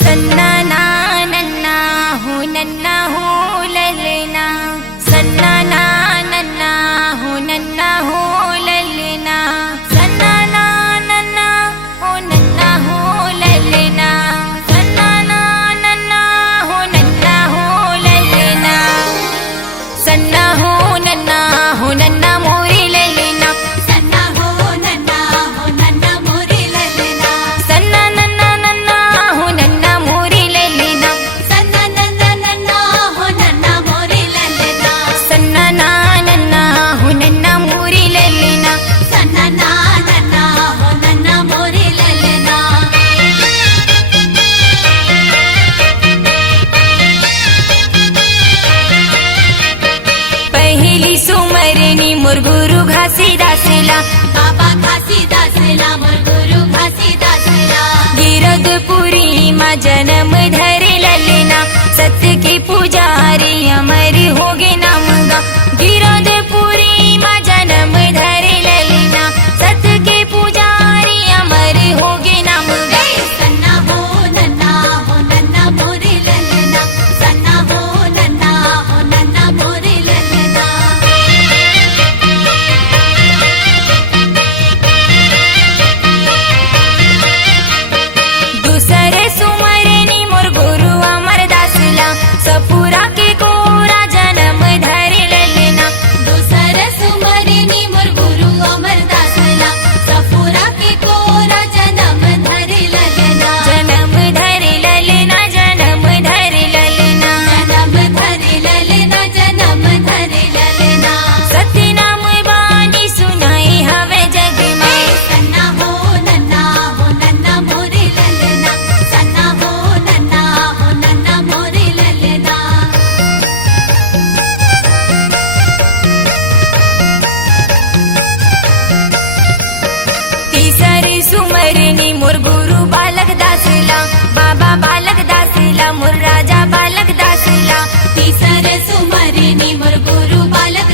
सन्ना ना नन्ना हो ललना, सन्ना ना नन्ना हो ललना, सन्ना ना नन्ना हो ललना, सन्ना ना नन्ना हो ललना, सन्ना हो नन्ना मोरी ललना, सन्ना हो नन्ना मोरी ललना, सन्ना नन्ना हो नन्ना मोरी ललना, सन्ना नन्ना हो नन्ना मोरी ललना, सन्ना ना नन्ना हो नन्ना मोरी ललना। सन्ना नन्ना हो नन्ना मोरी ललना। पहिली सुमरनी मोर गुरु घासीदासला, बाबा घासीदासला मोर गुरु घासीदासला, गिरधपुरी मा जन्म धरे ललना, सत्य के पुजारी अमर होगे नाम गा। गिरधपुरी मा जन्म धरे ललना, सत्य के पुजारी अमर होगे नाम गा। सन्ना हो नन्ना मोरी ललना, सन्ना हो नन्ना मोरी ललना। दूसरे सुमरनी मोर गुरु अमरदासला, सपुरा के कोरा जन्म धरे ललना, दूसर सुमरिनी मोर गुरु अमरदासला, सफुरा के कोरा जन्म धरे ललना, जन्म धरे ललना, जन्म धरे ललना। जन्म धरे ललना, जन्म धरे ललना। सत्य नाम बानी सुनाई हवे जग में, सन्ना हो नन्ना मोरी ललना, सन्ना हो नन्ना मोरी ललना। तीसरी सुमरनी मोर गुरु बालक दासला, बाबा बालक दासला, मोर राजा बालक दासला, तीसर सुमरिनी मोर गुरु बालक